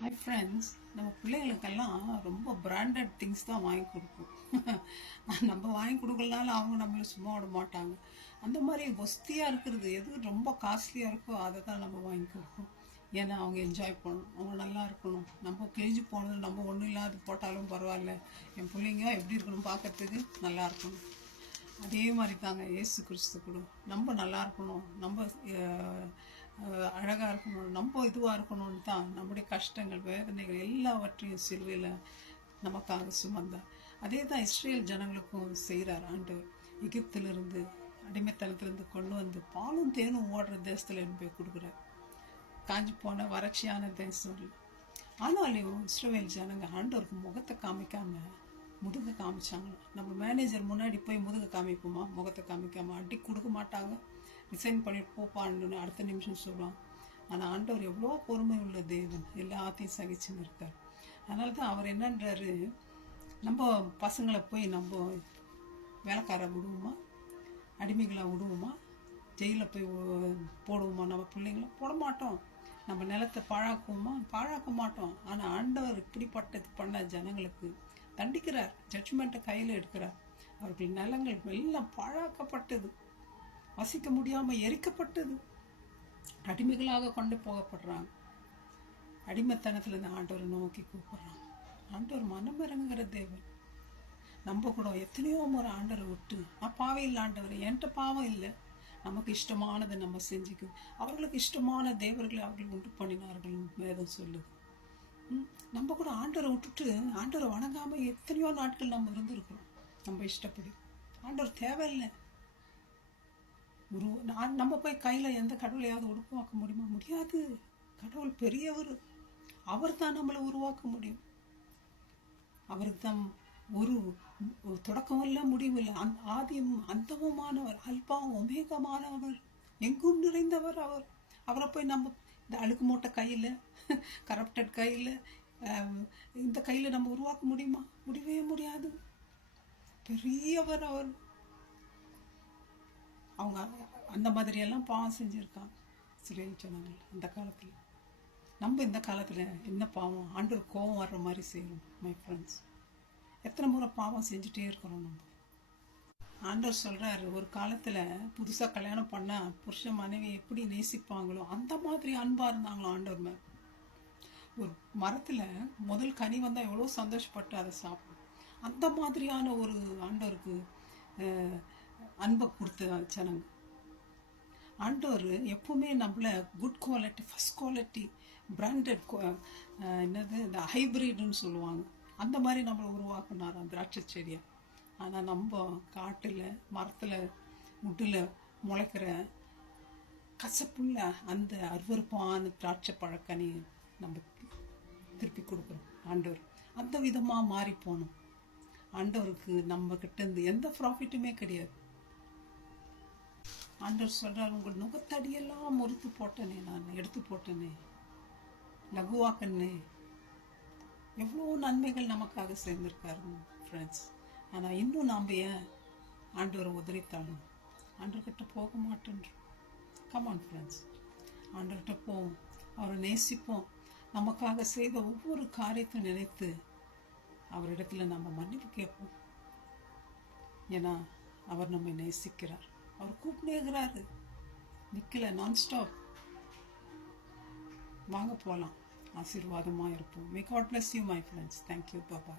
My friends, நம்ம பிள்ளைகளுக்கெல்லாம் ரொம்ப பிராண்டட் திங்ஸ் தான் வாங்கி கொடுப்போம். நம்ம வாங்கி கொடுக்கலனாலும் அவங்க நம்மளை சும்மா விட மாட்டாங்க. அந்த மாதிரி ஒஸ்தியாக இருக்கிறது எது ரொம்ப காஸ்ட்லியாக இருக்கோ அதை தான் நம்ம வாங்கி கொடுப்போம். ஏன்னா அவங்க என்ஜாய் பண்ணணும், அவங்க நல்லா இருக்கணும். நம்ம கிழிஞ்சு போனது நம்ம ஒன்றும் இல்லாத போட்டாலும் பரவாயில்ல, என் பிள்ளைங்க எப்படி இருக்கணும், பார்க்கறதுக்கு நல்லா இருக்கணும். அதே மாதிரி தாங்க ஏசு கிறிஸ்து கூட நம்ம நல்லா இருக்கணும், நம்ம அழகாக இருக்கணும், நம்ம இதுவாக இருக்கணும்னு தான் நம்முடைய கஷ்டங்கள் வேதனைகள் எல்லாவற்றையும் சிலுவையில் நமக்காக சுமந்தார். அதே தான் இஸ்ரேல் ஜனங்களுக்கும் செய்கிறார் ஆண்டவர். எகிப்திலிருந்து அடிமைத்தனத்திலிருந்து கொண்டு வந்து பாலும் தேனும் ஓடுற தேசத்தில் இருந்து போய் கொடுக்குறார். காஞ்சி போன வறட்சியான தேசம். ஆனாலும் இஸ்ரேல் ஜனங்க ஆண்டவருக்கு முகத்தை காமிக்காம முதுக காமிச்சாங்க. நம்ம மேனேஜர் முன்னாடி போய் முதுக காமிப்போமா, முகத்தை காமிக்காம அடி கொடுக்க மாட்டாங்க. ரிசைன் பண்ணிட்டு போப்பான்னு அடுத்த நிமிஷம் சொல்லுவாங்க. ஆனால் ஆண்டவர் எவ்வளோ பொறுமை உள்ள தேவன், எல்லாத்தையும் சகிச்சுன்னு இருக்கார். அதனால தான் அவர் என்னன்றாரு, நம்ம பசங்களை போய் நம்ம வேலைக்கார விடுவோமா, அடிமைகளாக விடுவோமா, ஜெயிலில் போய் போடுவோமா, நம்ம பிள்ளைங்கள போட மாட்டோம். நம்ம நிலத்தை பாழாக்குவோமா, பாழாக்க மாட்டோம். ஆனால் ஆண்டவர் இப்படிப்பட்டது பண்ண ஜனங்களுக்கு தண்டிக்கிறார், ஜட்ஜ்மெண்ட்டை கையில் எடுக்கிறார். அவர்கள் நிலங்கள் எல்லாம் பாழாக்கப்பட்டது, வசிக்க முடியாமல் எரிக்கப்பட்டது, அடிமைகளாக கொண்டு போகப்படுறாங்க. அடிமைத்தனத்தில் ஆண்டவரை நோக்கி கூப்பிடுறாங்க. ஆண்டவர் மனம் இறங்குகிற தேவன். நம்ம கூட எத்தனையோ முறை ஆண்டவரை விட்டு, நான் பாவம் இல்லை ஆண்டவர், என்கிட்ட பாவம் இல்லை, நமக்கு இஷ்டமானதை நம்ம செஞ்சுக்கும். அவர்களுக்கு இஷ்டமான தேவர்களை அவர்கள் உண்டு பண்ணினார்கள் வேதம் சொல்லுது. நம்ம கூட ஆண்டவரை விட்டுட்டு ஆண்டவரை வணங்காமல் எத்தனையோ நாட்கள் நம்ம இருந்திருக்கிறோம். நம்ம இஷ்டப்படி ஆண்டவர் தேவையில்லை. நம்ம போய் கையில் எந்த கடவுளையாவது உருவாக்க முடியுமா? முடியாது. கடவுள் பெரியவர், அவர் தான் நம்மளை உருவாக்க முடியும். அவருக்கு தான் ஒரு தொடக்கம் இல்லை, முடிவு இல்லை, ஆதியும் அந்தமுமானவர், அல்பாவும் ஒமேகமானவர், எங்கும் நிறைந்தவர் அவர். அவரை போய் நம்ம இந்த அழுக்கு மூட்டை கையில், கரப்டட் கையில், இந்த கையில் நம்ம உருவாக்க முடியுமா? முடியவே முடியாது. பெரியவர் அவர். அவங்க அந்த மாதிரியெல்லாம் பாவம் செஞ்சுருக்காங்க இஸ்ரேல் ஜனங்கள் அந்த காலத்தில். நம்ம இந்த காலத்தில் என்ன பாவம், ஆண்டவர் கோவம் வர்ற மாதிரி செய்யணும். மை ஃப்ரெண்ட்ஸ், எத்தனை முறை பாவம் செஞ்சுட்டே இருக்கிறோம் நம்ம. ஆண்டவர் சொல்கிறாரு, ஒரு காலத்தில் புதுசாக கல்யாணம் பண்ணால் புருஷன் மனைவி எப்படி நேசிப்பாங்களோ அந்த மாதிரி அன்பாக இருந்தாங்களோ ஆண்டவர் மேல். ஒரு மரத்தில் முதல் கனி வந்தால் எவ்வளோ சந்தோஷப்பட்டு அதை சாப்பிடும். அந்த மாதிரியான ஒரு ஆண்டவருக்கு அன்பை கொடுத்த ஜனங்க. ஆண்டவர் எப்பவுமே நம்மளை good quality, first quality, branded, என்னது இந்த ஹைப்ரிட்னு சொல்லுவாங்க, அந்த மாதிரி நம்மளை உருவாக்குனார் அந்த திராட்சை செடியை. ஆனால் நம்ம காட்டில் மரத்தில் உட்டில் முளைக்கிற கசப்புள்ள அந்த அருவருப்பான திராட்சை பழக்கனி நம்ம திருப்பி கொடுக்குறோம். ஆண்டவர் அந்த விதமாக மாறி போகணும். ஆண்டவருக்கு நம்ம கிட்ட இருந்து எந்த ப்ராஃபிட்டுமே கிடையாது. ஆண்டவர் சொல்கிறார், உங்கள் நுகத்தடியெல்லாம் முறித்து போட்டனே, நான் எடுத்து போட்டேனே, லகுவாக்கண்ணே. எவ்வளோ நன்மைகள் நமக்காக சேர்ந்திருக்காரு ஃப்ரெண்ட்ஸ். ஆனால் இன்னும் நாம் ஏன் ஆண்டவரை உதறித்தாலும் ஆண்டவர்கிட்ட போக மாட்டேன்றோம். கமான் ஃப்ரெண்ட்ஸ், ஆண்டவர்கிட்ட போவோம், அவரை நேசிப்போம். நமக்காக செய்த ஒவ்வொரு காரியத்தை நினைத்து அவரிடத்துல நம்ம மன்னிப்பு கேட்போம். ஏன்னா அவர் நம்மை நேசிக்கிறார். அவர் கூப்பிடுகிறாரு, நிற்கல, நான்ஸ்டாப். வாங்க போகலாம், ஆசீர்வாதமாக இருப்போம். May God bless you my friends. Thank you, Baba.